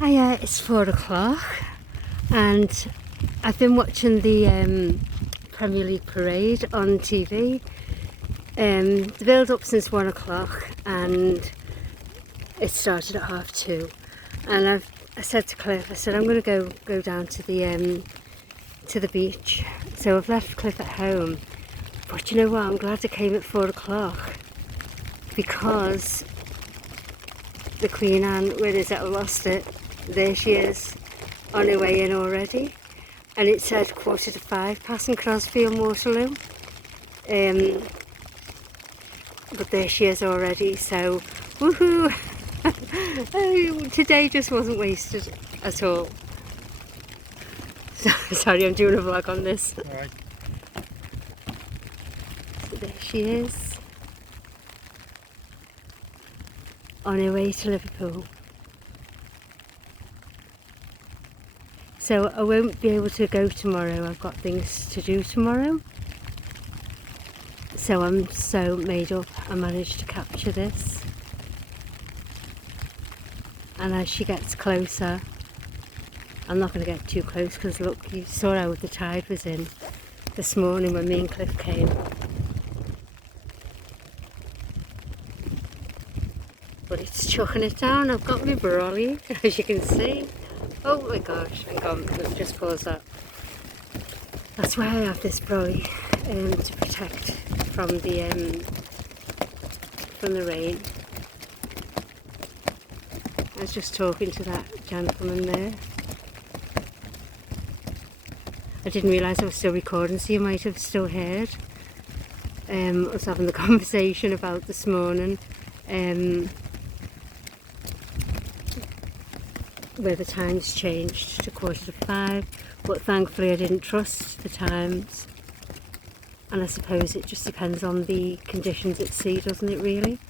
Hiya, it's 4 o'clock and I've been watching the Premier League parade on TV. The build up since 1 o'clock and it started at 2:30. And I said to Cliff, I said I'm going to go down to the beach. So I've left Cliff at home. But you know what? I'm glad I came at 4 o'clock because the Queen Anne, where is it? I lost it. There she is, on her way in already. And it said 4:45 passing Crosby and Waterloo. But there she is already, so woohoo! Today just wasn't wasted at all. Sorry, I'm doing a vlog on this. Alright. So there she is, on her way to Liverpool. So I won't be able to go tomorrow, I've got things to do tomorrow. So I'm so made up I managed to capture this. And as she gets closer, I'm not going to get too close because look, you saw how the tide was in this morning when me and Cliff came. But it's chucking it down. I've got my brolly, as you can see. Oh my gosh, hang on, let's just pause that. That's why I have this brolly, to protect from the rain. I was just talking to that gentleman there. I didn't realise I was still recording, so you might have still heard us having the conversation about this morning. Where the times changed to 4:45, but thankfully I didn't trust the times, and I suppose it just depends on the conditions at sea, doesn't it really?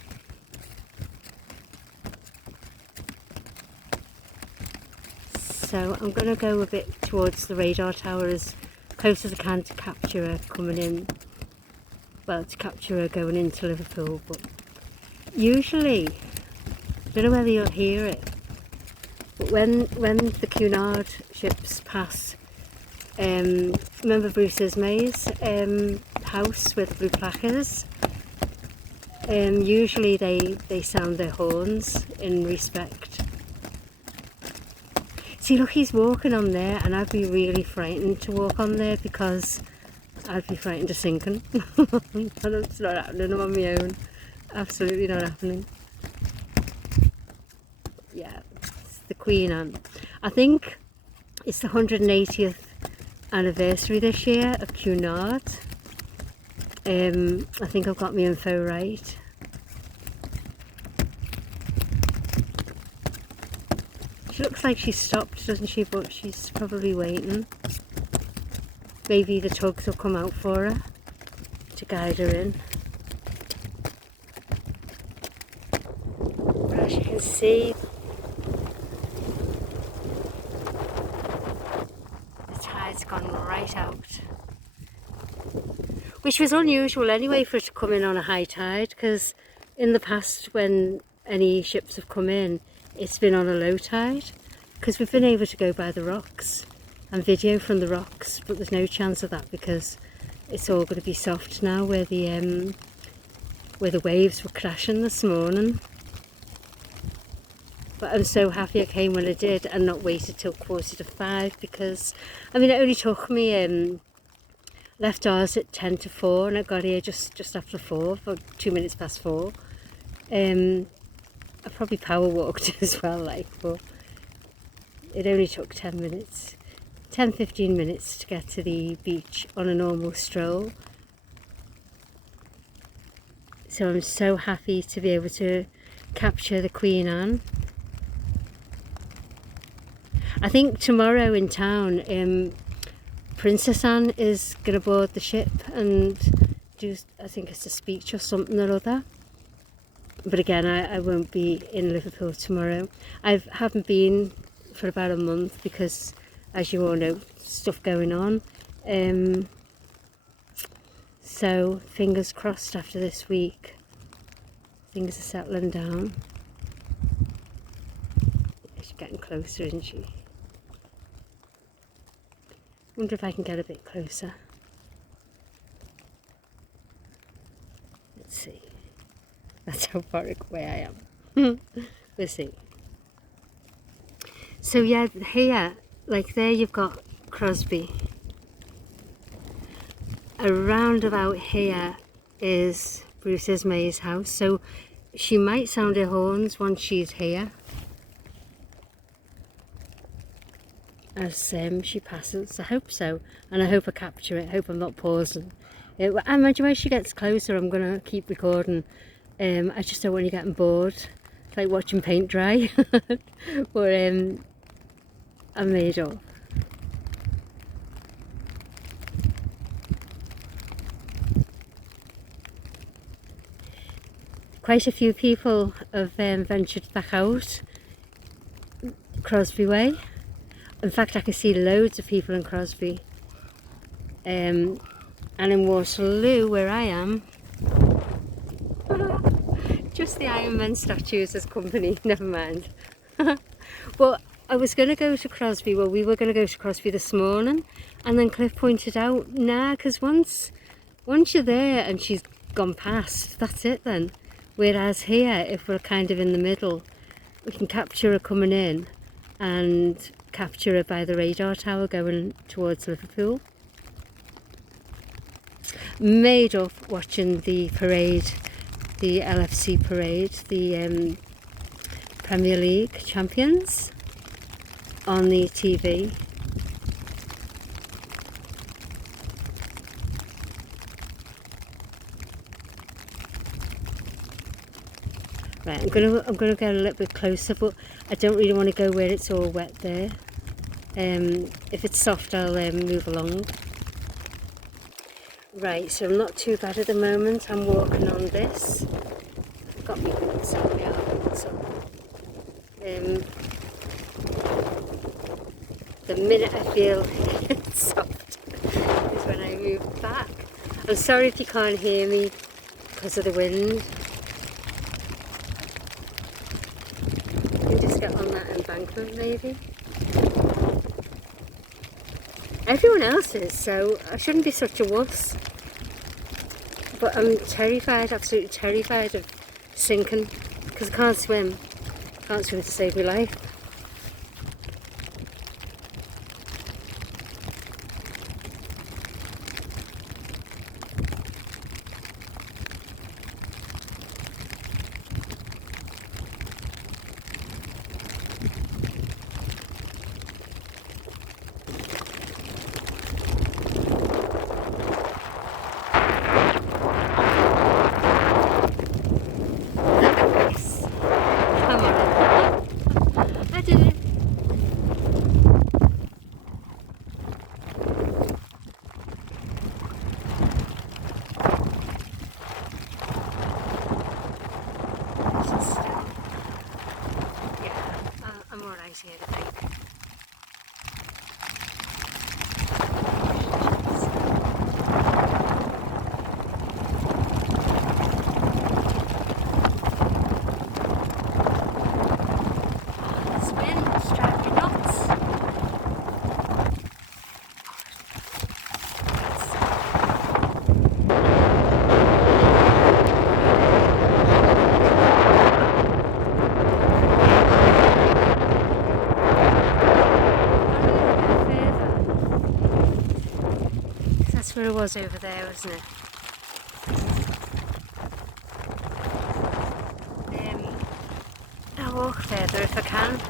So I'm going to go a bit towards the radar tower as close as I can to capture her coming in, well, to capture her going into Liverpool. But usually, I don't know whether you'll hear it, but when the Cunard ships pass, remember Bruce's May's house where the blue plaque is? Usually they sound their horns in respect. See, look, he's walking on there, and I'd be really frightened to walk on there because I'd be frightened of sinking. And it's not happening, I'm on my own. Absolutely not happening. Yeah. The Queen Anne. I think it's the 180th anniversary this year of Cunard. I think I've got my info right. She looks like she's stopped, doesn't she? But she's probably waiting. Maybe the tugs will come out for her to guide her in. But as you can see, it's gone right out, which was unusual anyway for it to come in on a high tide, because in the past when any ships have come in, it's been on a low tide, because we've been able to go by the rocks and video from the rocks, but there's no chance of that because it's all going to be soft now where the waves were crashing this morning. But I'm so happy I came when I did and not waited till 4:45, because I mean it only took me left ours at 4:10 and I got here just after 4, for 2 minutes past 4. I probably power walked as well, like, but it only took 10 minutes, 10-15 minutes to get to the beach on a normal stroll. So I'm so happy to be able to capture the Queen Anne. I think tomorrow in town, Princess Anne is going to board the ship and do, I think it's a speech or something or other. But again, I won't be in Liverpool tomorrow. I haven't been for about a month because, as you all know, stuff going on. So fingers crossed after this week, things are settling down. getting closer, isn't she? Wonder if I can get a bit closer. Let's see. That's how far away I am. We'll see. So yeah, here, like there you've got Crosby. Around about here is Bruce Ismay's house, so she might sound her horns once she's here as she passes. I hope so, and I hope I capture it. I hope I'm not pausing. I imagine when she gets closer I'm going to keep recording. I just don't want you getting bored. It's like watching paint dry. But I'm made up. Quite a few people have ventured back out Crosby way. In fact, I can see loads of people in Crosby. And in Waterloo, where I am, just the Iron Man statues as company, never mind. Well, I was going to go to Crosby, well, we were going to go to Crosby this morning, and then Cliff pointed out, nah, because once you're there and she's gone past, that's it then. Whereas here, if we're kind of in the middle, we can capture her coming in and capture her by the radar tower going towards Liverpool. Made up watching the parade, the LFC parade, the Premier League champions on the TV. Right, I'm gonna get a little bit closer, but I don't really want to go where it's all wet there. If it's soft, I'll move along. Right, so I'm not too bad at the moment. I'm walking on this. I've got my boots on, yeah, boots on. The minute I feel it's soft is when I move back. I'm sorry if you can't hear me because of the wind. I can just get on that embankment maybe. Everyone else is, so I shouldn't be such a wuss. But I'm terrified, absolutely terrified of sinking because I can't swim. Can't swim to save my life. Here, I think. This wind's driving me nuts. That's where it was over there, wasn't it? I'll walk further if I can.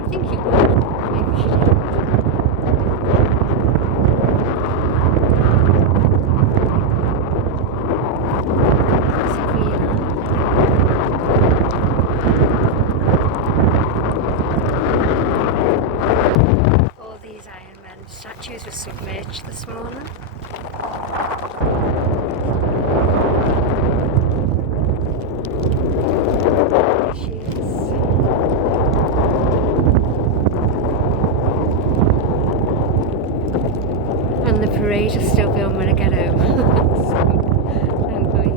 I think you would. Maybe we should head all these Iron Man statues were submerged this morning. There she is. And the parade will still be on when I get home. So I'm going.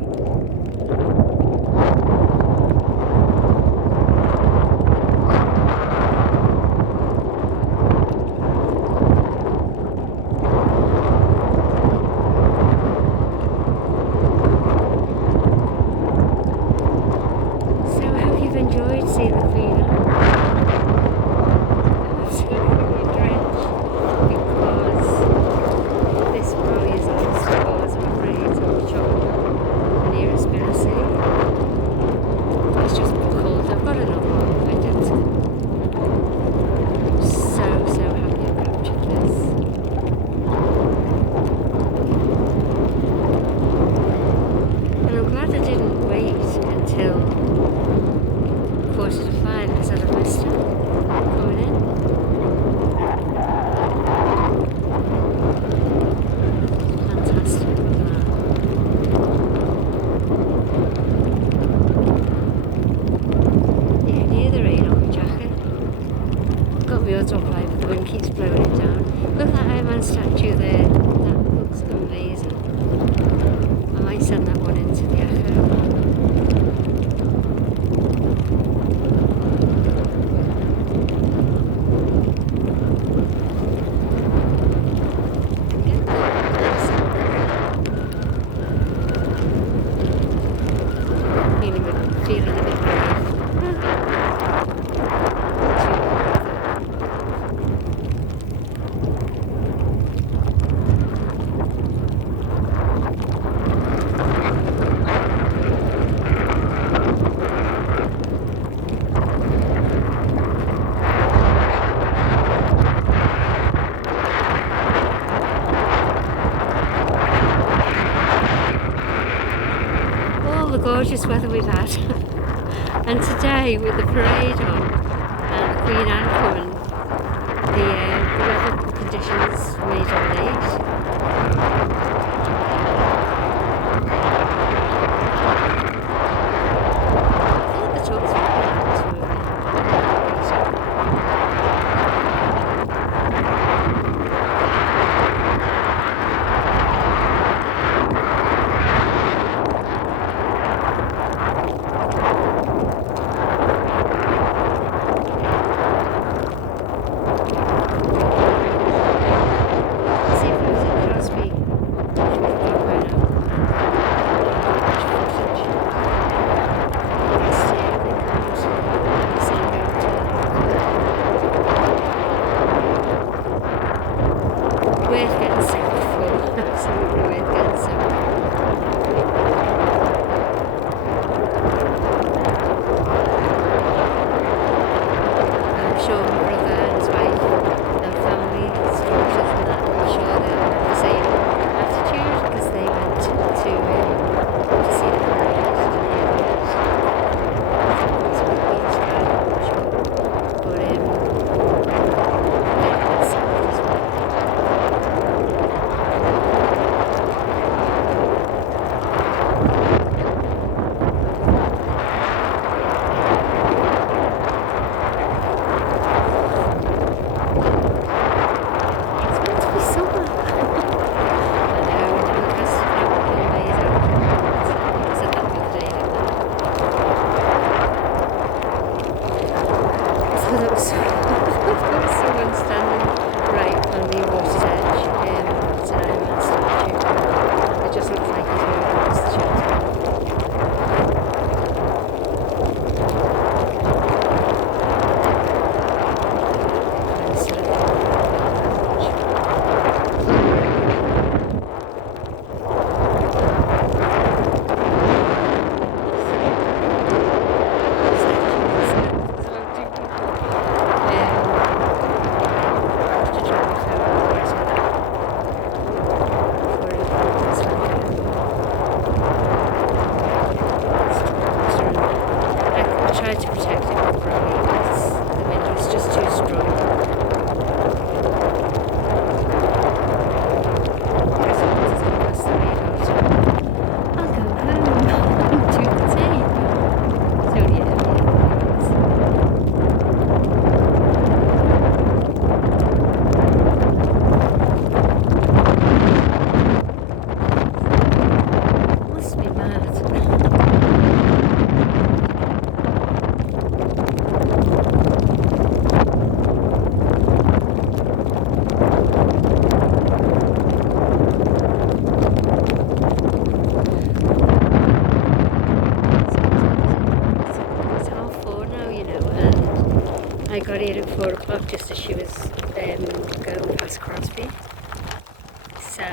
So I hope you've enjoyed seeing the Queen Anne. I'm absolutely drenched because this probably is last because I'm afraid of chocolate nearest Bercy. It's just buckled. I've got another one. I did. So happy I captured this. And I'm glad I didn't wait until 4:45 because I'd have missed it coming in. Fantastic, look at that. You can hear the rain on my jacket. I've got my auto apply but the wind keeps blowing it down. Look at that Iron Man statue there. That looks amazing. I might send that one into the Echo. Feeling a bit brave. All the gorgeous weather we've had. And today, with the parade on and the Queen Anne coming, the weather conditions made it late. I thought the talks were planned to see if there was I got here at 4 o'clock just as she was going past Crosby. So